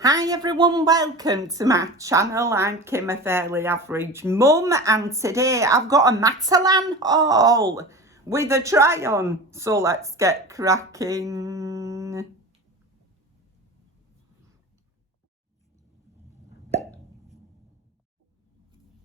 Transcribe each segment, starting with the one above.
Hi everyone, welcome to my channel. I'm Kim, a fairly average mum, and today I've got a Matalan haul with a try on. So let's get cracking.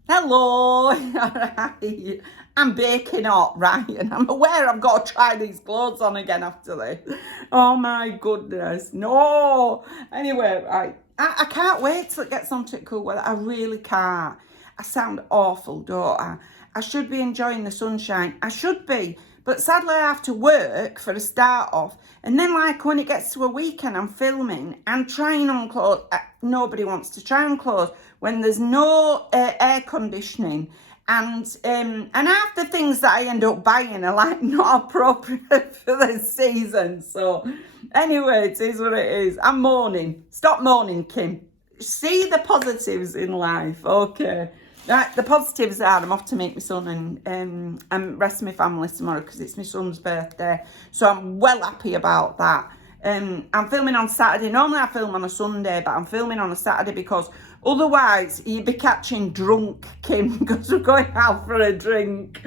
Hello, right. I'm baking hot, right, and I'm aware I've got to try these clothes on again after this. Oh my goodness, no. Anyway, right, I can't wait till it gets on to cool weather. I really can't. I sound awful, don't I? I should be enjoying the sunshine. I should be, but sadly I have to work for a start off. And then like when it gets to a weekend, I'm filming and trying on clothes. Nobody wants to try on clothes when there's no air conditioning. And half the things that I end up buying are like not appropriate for this season. So anyway, it is what it is. I'm moaning. Stop moaning, Kim. See the positives in life. Okay. Right, the positives are I'm off to meet my son and rest my family tomorrow because it's my son's birthday. So I'm well happy about that. I'm filming on Saturday. Normally I film on a Sunday, but I'm filming on a Saturday because otherwise you'd be catching drunk, Kim, because we're going out for a drink.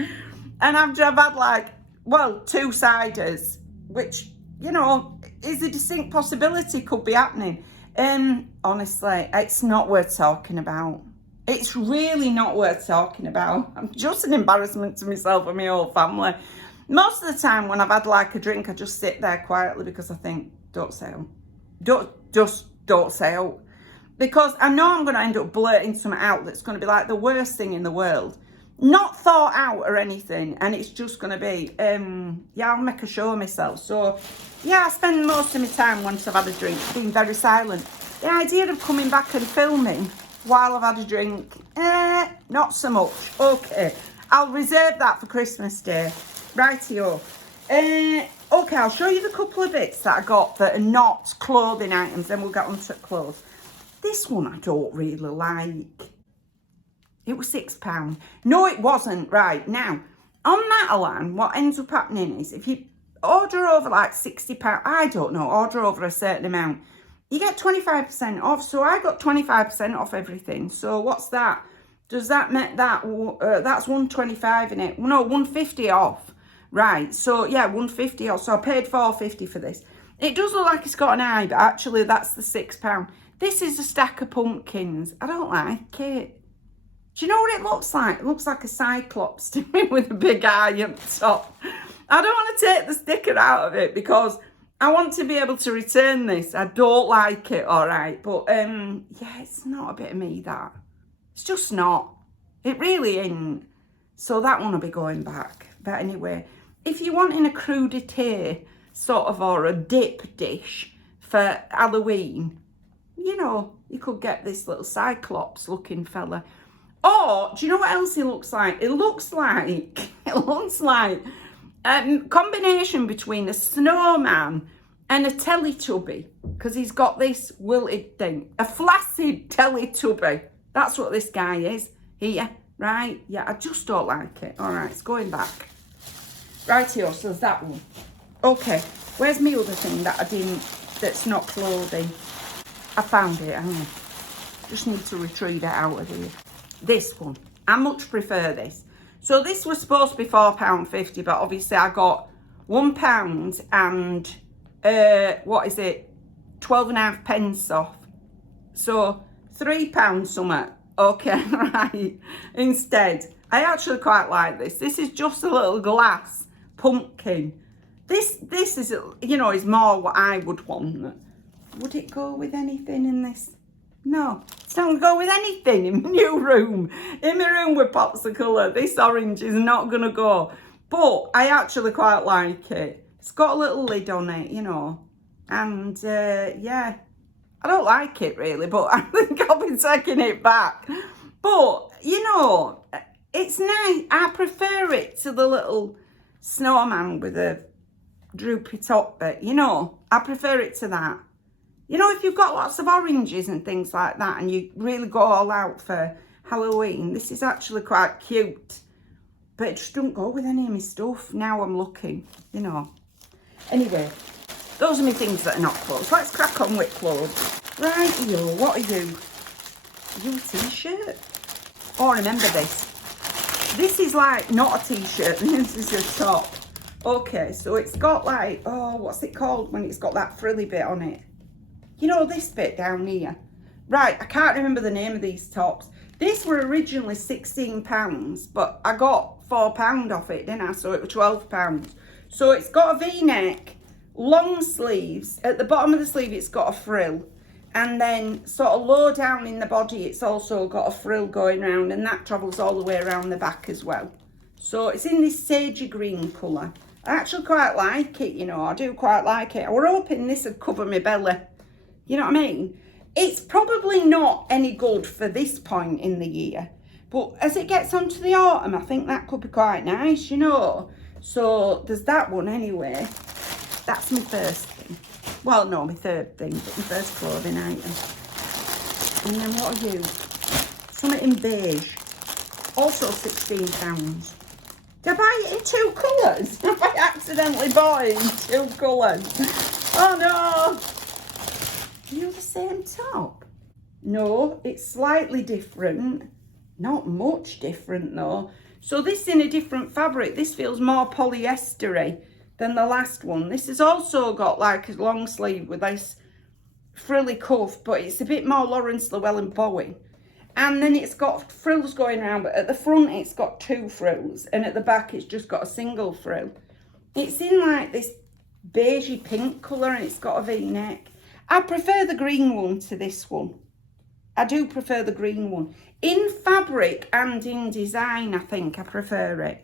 And I've had like, well, 2 ciders, which, you know, is a distinct possibility could be happening. Honestly, it's not worth talking about. It's really not worth talking about. I'm just an embarrassment to myself and my whole family. Most of the time when I've had like a drink, I just sit there quietly because I think, don't say out. Don't say out. Because I know I'm going to end up blurting something out that's going to be like the worst thing in the world. Not thought out or anything. And it's just going to be, yeah, I'll make a show of myself. So, yeah, I spend most of my time once I've had a drink being very silent. The idea of coming back and filming while I've had a drink, not so much. Okay, I'll reserve that for Christmas Day. Rightio. Okay, I'll show you the couple of bits that I got that are not clothing items, then we'll get on to clothes. This one I don't really like. It was £6. No, it wasn't. Right, now, on Matalan, what ends up happening is if you order over like £60, I don't know, order over a certain amount, you get 25% off. So I got 25% off everything. So what's that? Does that make that, that's 125 in it? No, 150 off. Right, so yeah, 150 off. So I paid £4.50 for this. It does look like it's got an eye, but actually that's the £6. This is a stack of pumpkins. I don't like it. Do you know what it looks like? It looks like a cyclops to me with a big eye up top. I don't want to take the sticker out of it because I want to be able to return this. I don't like it, all right. But, yeah, it's not a bit of me, that. It's just not. It really isn't. So that one will be going back. But anyway, if you're wanting a crudité sort of or a dip dish for Halloween, you know, you could get this little cyclops looking fella. Or, do you know what else he looks like? It looks like a combination between a snowman and a Teletubby, because he's got this wilted thing, a flaccid Teletubby. That's what this guy is here, right? Yeah, I just don't like it. All right, it's going back. Rightio, so there's that one. Okay, where's my other thing that I didn't, that's not clothing? I found it, hang on. Just need to retrieve it out of here. This one, I much prefer this. So this was supposed to be £4.50, but obviously I got £1 and what is it, 12.5 pence off. So £3 something. Okay, right. Instead, I actually quite like this. This is just a little glass pumpkin. This is, you know, is more what I would want. Would it go with anything in this? No, it's not going to go with anything in my new room. In my room with pops of colour, this orange is not going to go. But I actually quite like it. It's got a little lid on it, you know. And, yeah, I don't like it really, but I think I'll be taking it back. But, you know, it's nice. I prefer it to the little snowman with a droopy top bit, you know. I prefer it to that. You know, if you've got lots of oranges and things like that and you really go all out for Halloween, this is actually quite cute. But it just don't go with any of my stuff. Now I'm looking, you know. Anyway, those are my things that are not clothes. Let's crack on with clothes. Right, yo, what are you? Are you a t-shirt? Oh, remember this. This is like not a t-shirt, this is a top. Okay, so it's got like, oh, what's it called when it's got that frilly bit on it? You know, this bit down here. Right, I can't remember the name of these tops. These were originally £16, but I got £4 off it, didn't I? So it was £12. So it's got a V-neck, long sleeves. At the bottom of the sleeve, it's got a frill. And then sort of low down in the body, it's also got a frill going around, and that travels all the way around the back as well. So it's in this sagey green colour. I actually quite like it, you know, I do quite like it. I were hoping this would cover my belly. You know what I mean? It's probably not any good for this point in the year, but as it gets onto the autumn, I think that could be quite nice, you know. So there's that one anyway. That's my first thing. Well, no, my third thing, but my first clothing item. And then what are you? Something in beige. Also £16. Did I buy it in 2 colours? Have I accidentally bought it in 2 colours? Oh no! Are you the same top? No, it's slightly different. Not much different though. So this is in a different fabric. This feels more polyestery than the last one. This has also got like a long sleeve with this frilly cuff, but it's a bit more Lawrence Llewellyn Bowen. And then it's got frills going around, but at the front it's got 2 frills, and at the back it's just got a single frill. It's in like this beigey pink colour, and it's got a V-neck. I prefer the green one to this one. I do prefer the green one. In fabric and in design, I think I prefer it.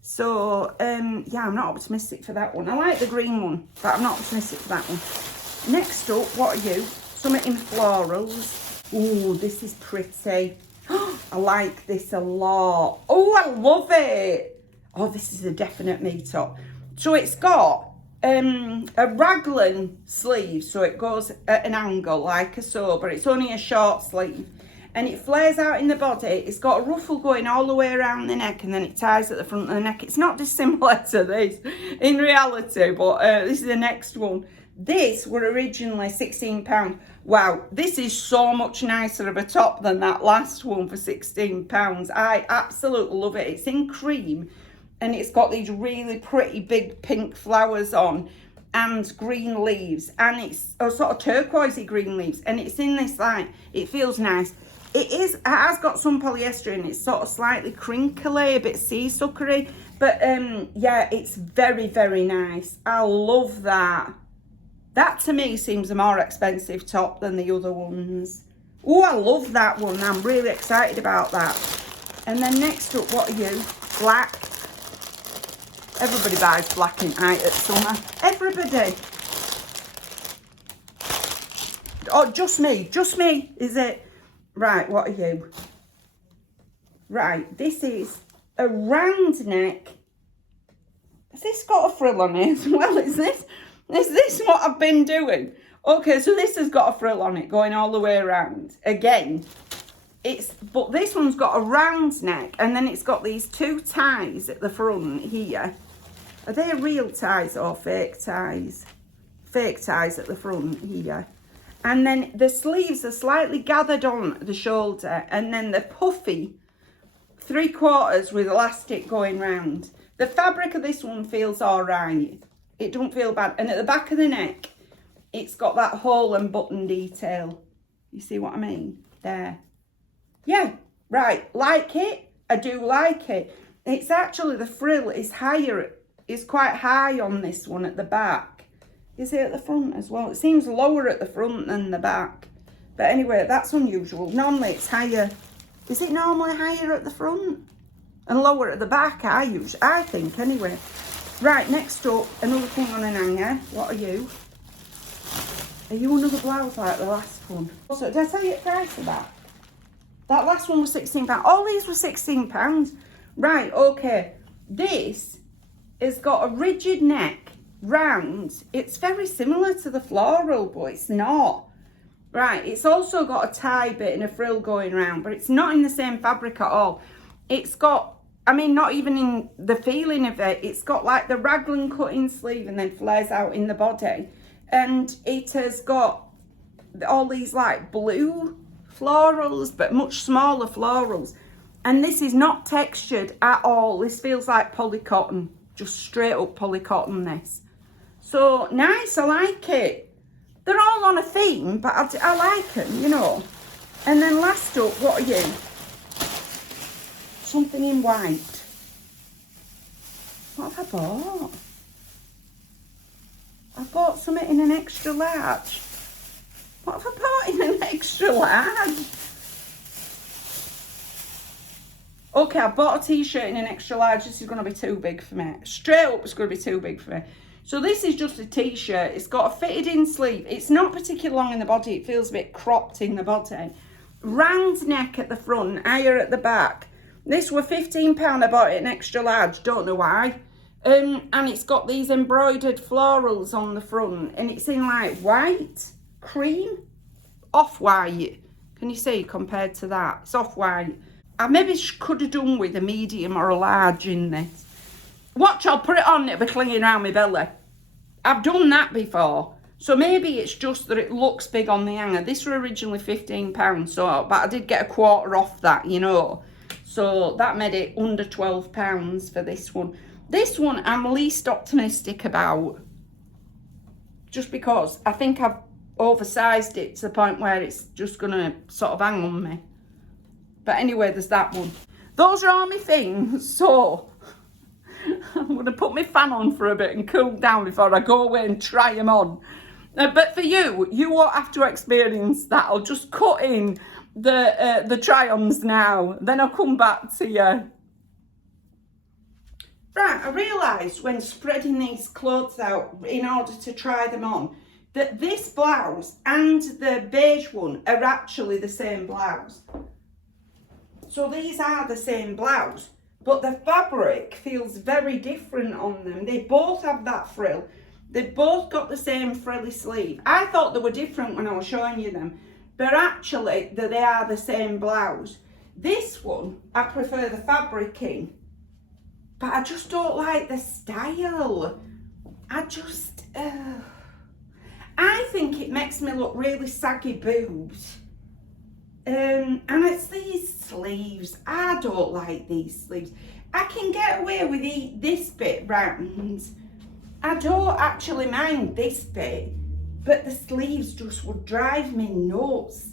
So, yeah, I'm not optimistic for that one. I like the green one, but I'm not optimistic for that one. Next up, what are you? Something in florals. Ooh, this is pretty. I like this a lot. Oh, I love it. Oh, this is a definite me top. So it's got a raglan sleeve, so it goes at an angle like a so, but it's only a short sleeve. And it flares out in the body. It's got a ruffle going all the way around the neck, and then it ties at the front of the neck. It's not dissimilar to this in reality, but this is the next one. This were originally £16. Wow, this is so much nicer of a top than that last one for £16. I absolutely love it. It's in cream, and it's got these really pretty big pink flowers on and green leaves, and it's sort of turquoisey green leaves, and it's in this like, it feels nice. It has got some polyester in it. It's sort of slightly crinkly, a bit seesuckery, but yeah, it's very, very nice. I love that. That to me seems a more expensive top than the other ones. Oh, I love that one. I'm really excited about that. And then next up, what are you? Black. Everybody buys black in at summer. Everybody. Oh, just me, is it? Right, what are you? Right, this is a round neck. Has this got a frill on it as well? Is this what I've been doing? Okay, so this has got a frill on it going all the way around. Again, but this one's got a round neck, and then it's got these 2 ties at the front here. Are they real ties or fake ties? Fake ties at the front here. And then the sleeves are slightly gathered on the shoulder, and then the puffy 3/4 with elastic going round. The fabric of this one feels all right. It don't feel bad. And at the back of the neck, it's got that hole and button detail. You see what I mean? There. Yeah, right. Like it. I do like it. It's actually, the frill is higher. It's quite high on this one at the back. Is it at the front as well? It seems lower at the front than the back. But anyway, that's unusual. Normally it's higher. Is it normally higher at the front and lower at the back? I think anyway. Right, next up, another thing on an hanger. What are you? Are you another blouse like the last one? Also, did I tell you the price of that? That last one was £16. All these were £16. Right, okay. This has got a rigid neck, round. It's very similar to the floral, but it's not. Right, it's also got a tie bit and a frill going around, but it's not in the same fabric at all. It's got, I mean, not even in the feeling of it. It's got like the raglan cut-in sleeve and then flares out in the body. And it has got all these like blue florals, but much smaller florals. And this is not textured at all. This feels like polycotton, just straight up polycotton this. So nice, I like it. They're all on a theme, but I like them, you know. And then last up, what are you? Something in white. What have I bought? I bought something in an extra large. What have I bought in an extra large? Okay, I bought a t-shirt in an extra large. This is going to be too big for me. Straight up, it's going to be too big for me. So this is just a t-shirt. It's got a fitted in sleeve. It's not particularly long in the body. It feels a bit cropped in the body. Round neck at the front, higher at the back. This were £15. I bought it in extra large. Don't know why. And it's got these embroidered florals on the front. And it's in like white, cream, off-white. Can you see compared to that? It's off-white. I maybe could have done with a medium or a large in this. Watch, I'll put it on, it'll be clinging around my belly. I've done that before. So maybe it's just that it looks big on the hanger. This were originally £15, so, but I did get a quarter off that, you know. So that made it under £12 for this one. This one I'm least optimistic about. Just because I think I've oversized it to the point where it's just going to sort of hang on me. But anyway, there's that one. Those are all my things, so I'm going to put my fan on for a bit and cool down before I go away and try them on. But for you, you won't have to experience that. I'll just cut in the try-ons now. Then I'll come back to you. Right, I realised when spreading these clothes out in order to try them on, that this blouse and the beige one are actually the same blouse. So these are the same blouse, but the fabric feels very different on them. They both have that frill. They've both got the same frilly sleeve. I thought they were different when I was showing you them, but actually they are the same blouse. This one, I prefer the fabric in, but I just don't like the style. I think it makes me look really saggy boobs. And it's these sleeves. I don't like these sleeves. I can get away with this bit round. I don't actually mind this bit, but the sleeves just would drive me nuts.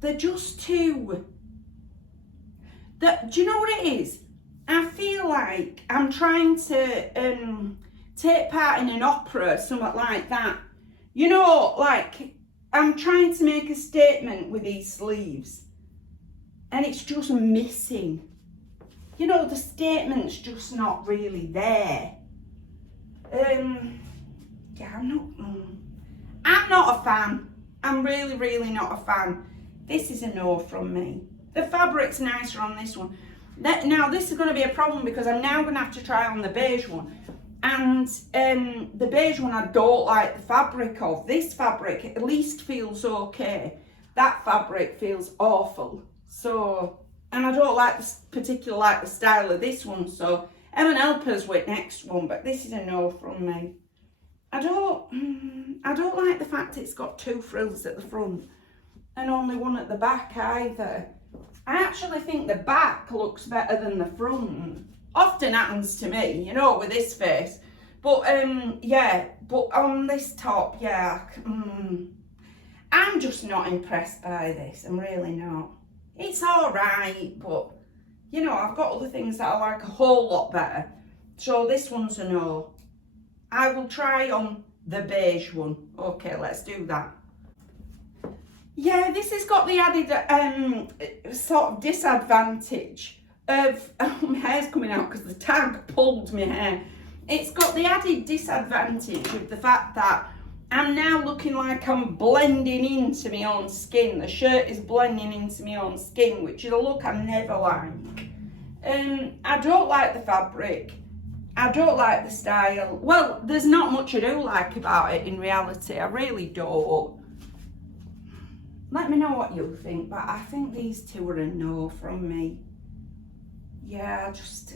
They're just too... Do you know what it is? I feel like I'm trying to take part in an opera, something like that. You know, like... I'm trying to make a statement with these sleeves and it's just missing. You know, the statement's just not really there. Yeah, I'm not a fan. I'm really, really not a fan. This is a no from me. The fabric's nicer on this one. Now, this is going to be a problem because I'm now going to have to try on the beige one. And the beige one I don't like the fabric of. This fabric at least feels okay. That fabric feels awful. So, and I don't like particularly like the style of this one. So, Ellen Helper's with next one, but this is a no from me. I don't like the fact it's got two frills at the front and only one at the back either. I actually think the back looks better than the front. Often happens to me, you know, with this face. But, yeah, but on this top, yeah, I'm just not impressed by this. I'm really not. It's all right, but, you know, I've got other things that I like a whole lot better. So this one's a no. I will try on the beige one. Okay, let's do that. Yeah, this has got the added sort of disadvantage of, my hair's coming out because the tag pulled my hair. It's got the added disadvantage of the fact that I'm now looking like I'm blending into my own skin. The shirt is blending into my own skin, which is a look I never like. I don't like the fabric. I don't like the style. Well, there's not much I do like about it in reality. I really don't. Let me know what you think, but I think these two are a no from me. Yeah, I just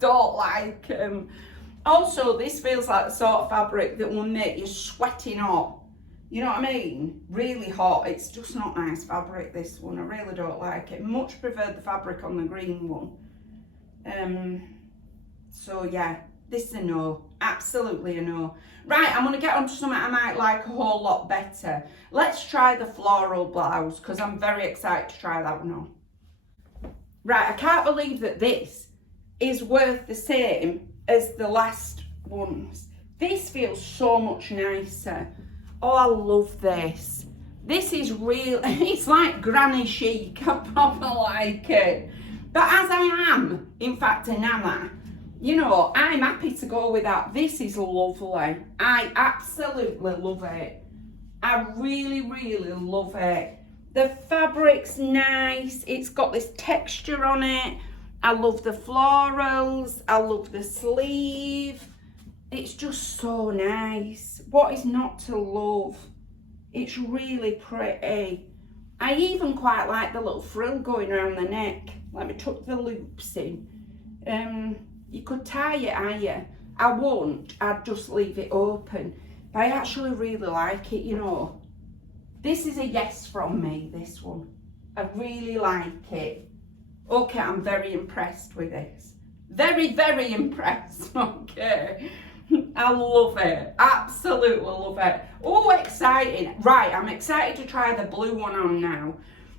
don't like them. Also, this feels like the sort of fabric that will make you sweating hot. You know what I mean? Really hot. It's just not nice fabric, this one. I really don't like it. Much preferred the fabric on the green one. So yeah, this is a no. Absolutely a no. Right, I'm going to get on to something I might like a whole lot better. Let's try the floral blouse, because I'm very excited to try that one on. Right, I can't believe that this is worth the same as the last ones. This feels so much nicer. Oh, I love this. This is real, it's like granny chic. I proper like it. But as I am, in fact, a nana, you know, I'm happy to go with that. This is lovely. I absolutely love it. I really, really love it. The fabric's nice. It's got this texture on it. I love the florals. I love the sleeve. It's just so nice. What is not to love? It's really pretty. I even quite like the little frill going around the neck. Let me tuck the loops in. You could tie it higher. I won't. I'd just leave it open. But I actually really like it, you know. This is a yes from me, this one. I really like it. Okay, I'm very impressed with this. Very, very impressed, okay. I love it, absolutely love it. Oh, exciting. Right, I'm excited to try the blue one on now,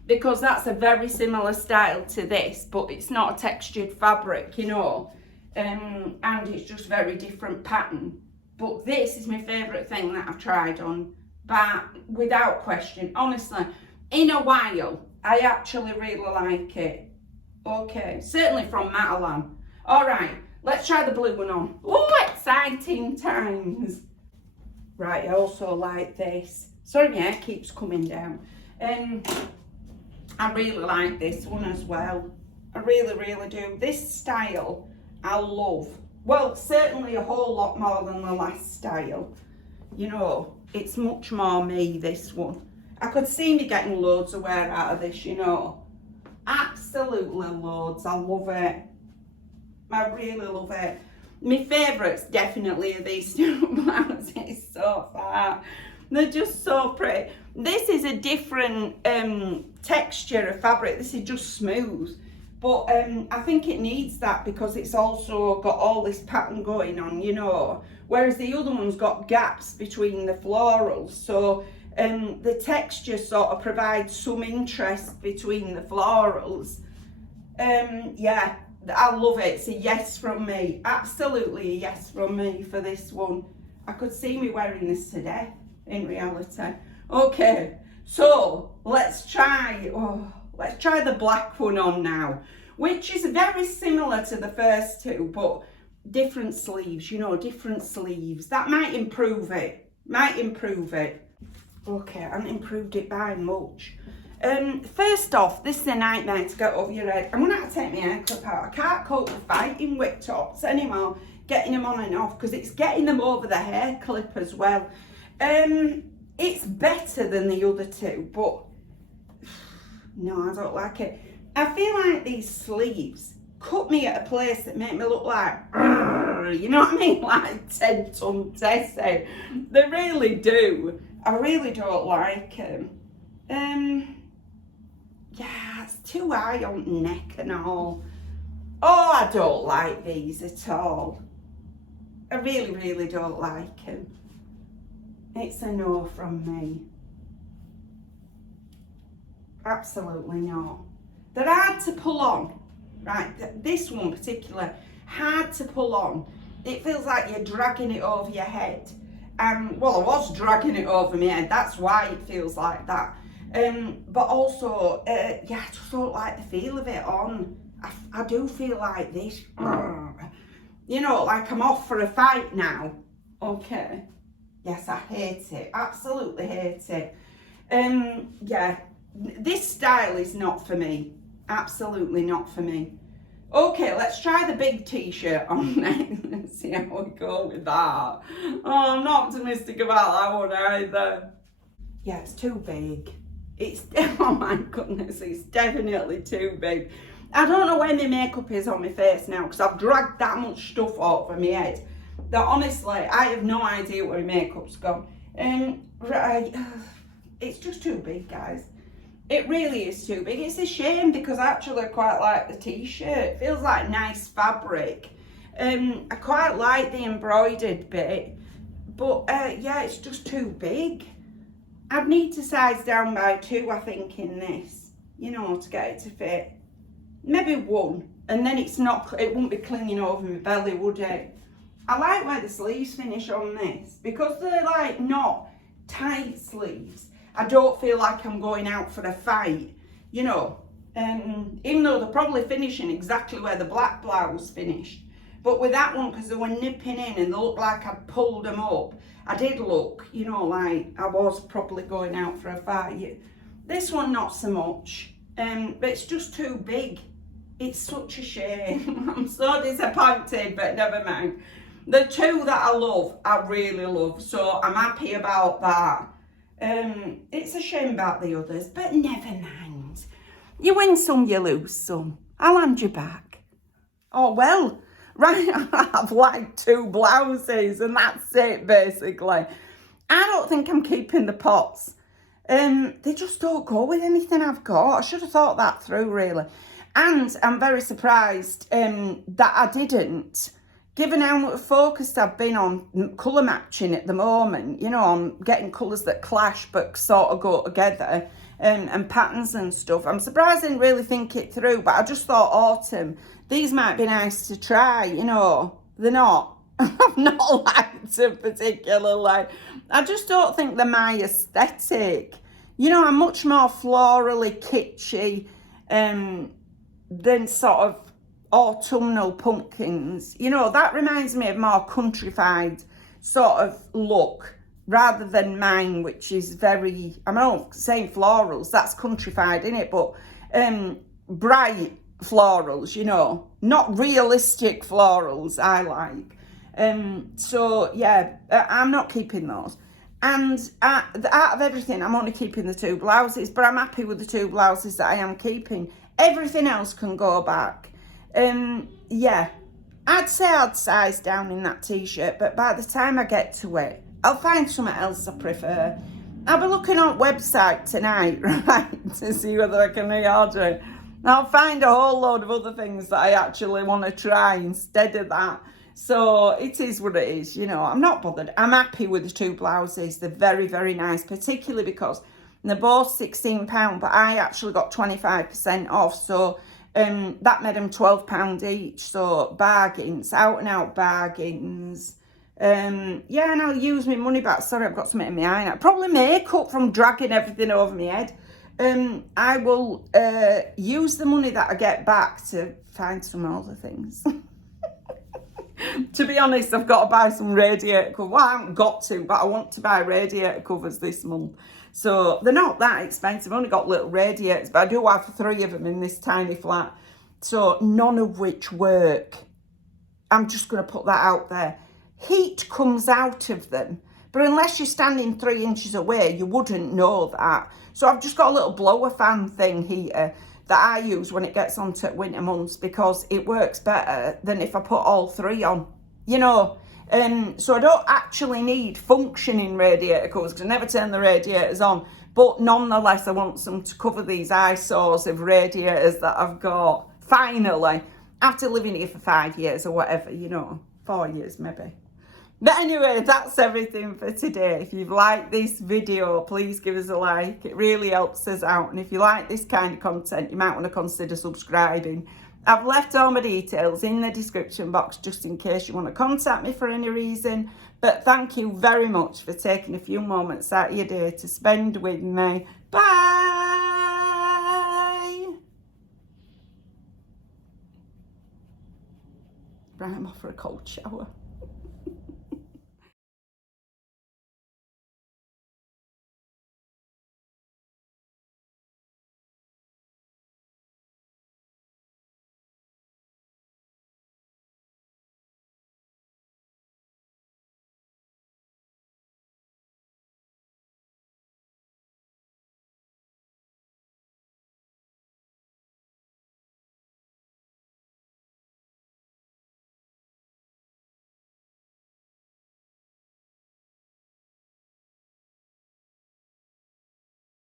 because that's a very similar style to this, but it's not a textured fabric, you know, and it's just very different pattern. But this is my favourite thing that I've tried on, but without question, honestly, in a while, I actually really like it. Okay, certainly from Matalan. All right, let's try the blue one on. Oh, exciting times. Right, I also like this. Sorry, my hair keeps coming down. I really like this one as well. I really, really do. This style, I love. Well, certainly a whole lot more than the last style. You know, it's much more me, this one. I could see me getting loads of wear out of this, you know. Absolutely loads. I love it. I really love it. My favourites definitely are these two blouses so far. They're just so pretty. This is a different texture of fabric. This is just smooth. But I think it needs that because it's also got all this pattern going on, you know. Whereas the other one's got gaps between the florals. So the texture sort of provides some interest between the florals. Yeah, I love it. It's a yes from me. Absolutely a yes from me for this one. I could see me wearing this today in reality. Okay, so let's try the black one on now, which is very similar to the first two, but different sleeves, you know, different sleeves. That might improve it. Okay, I haven't improved it by much. First off, this is a nightmare to get over your head. I'm gonna have to take my hair clip out. I can't cope with fighting with tops anymore, getting them on and off, because it's getting them over the hair clip as well. It's better than the other two, but no, I don't like it. I feel like these sleeves cut me at a place that make me look like, you know what I mean? Like 10-ton Tessie. They really do. I really don't like them. Yeah, it's too high on the neck and all. Oh, I don't like these at all. I really, really don't like them. It's a no from me. Absolutely not. They're hard to pull on, right? This one particular, hard to pull on. It feels like you're dragging it over your head. Well, I was dragging it over my head. That's why it feels like that. But also, yeah, I just don't like the feel of it on. I do feel like this. You know, like I'm off for a fight now. Okay. Yes, I hate it. Absolutely hate it. Yeah, this style is not for me. Absolutely not for me. Okay, let's try the big t-shirt on next and see how we go with that. Oh, I'm not optimistic about that one either. Yeah, it's too big. It's, oh my goodness, it's definitely too big. I don't know where my makeup is on my face now because I've dragged that much stuff over my head that honestly, I have no idea where my makeup's gone. Right, it's just too big, guys. It really is too big. It's a shame because I actually quite like the t-shirt. It feels like nice fabric. I quite like the embroidered bit, but yeah, it's just too big. I'd need to size down by 2, I think, in this, you know, to get it to fit. Maybe 1, and then it wouldn't be clinging over my belly, would it? I like where the sleeves finish on this because they're like not tight sleeves. I don't feel like I'm going out for a fight, you know, even though they're probably finishing exactly where the black blouse finished. But with that one, because they were nipping in and they looked like I'd pulled them up, I did look, you know, like I was probably going out for a fight. This one, not so much, but it's just too big. It's such a shame. I'm so disappointed, but never mind. The 2 that I love, I really love, so I'm happy about that. It's a shame about the others, but never mind. You win some, you lose some. I'll hand you back. Oh, well, right, I have like 2 blouses and that's it, basically. I don't think I'm keeping the pots. They just don't go with anything I've got. I should have thought that through, really. And I'm very surprised that I didn't. Given how much focused I've been on colour matching at the moment, you know, I'm getting colours that clash but sort of go together, and patterns and stuff. I'm surprised I didn't really think it through, but I just thought autumn, these might be nice to try, you know. They're not. I've not liked them particularly. I just don't think they're my aesthetic. You know, I'm much more florally kitschy than sort of autumnal pumpkins. You know, that reminds me of more countrified sort of look rather than mine, which is very, I'm not saying florals, that's countrified, isn't it? But bright florals, you know, not realistic florals I like. So yeah, I'm not keeping those. And out of everything, I'm only keeping the 2 blouses, but I'm happy with the 2 blouses that I am keeping. Everything else can go back. Yeah, I'd say I'd size down in that t-shirt, but by the time I get to it, I'll find something else I prefer. I'll be looking on website tonight, right, to see whether I can reorder it. I'll find a whole load of other things that I actually want to try instead of that. So it is what it is, you know. I'm not bothered. I'm happy with the 2 blouses. They're very, very nice, particularly because they're both £16, but I actually got 25% off, so that made them £12 each. So bargains, out and out bargains. Yeah, and I'll use my money back. Sorry, I've got something in my eye now. Probably makeup from dragging everything over my head. I will use the money that I get back to find some other things. To be honest, I've got to buy some radiator covers. Well, I haven't got to, but I want to buy radiator covers this month. So they're not that expensive. I've only got little radiators, but I do have 3 of them in this tiny flat. So none of which work. I'm just going to put that out there. Heat comes out of them, but unless you're standing 3 inches away, you wouldn't know that. So I've just got a little blower fan thing heater that I use when it gets onto winter months because it works better than if I put all 3 on, you know. So I don't actually need functioning radiator covers because I never turn the radiators on, but nonetheless I want some to cover these eyesores of radiators that I've got, finally, after living here for 5 years or whatever, you know, 4 years maybe. But anyway, that's everything for today. If you've liked this video, please give us a like. It really helps us out. And if you like this kind of content, you might want to consider subscribing. I've left all my details in the description box just in case you want to contact me for any reason. But thank you very much for taking a few moments out of your day to spend with me. Bye! Right, I'm off for a cold shower.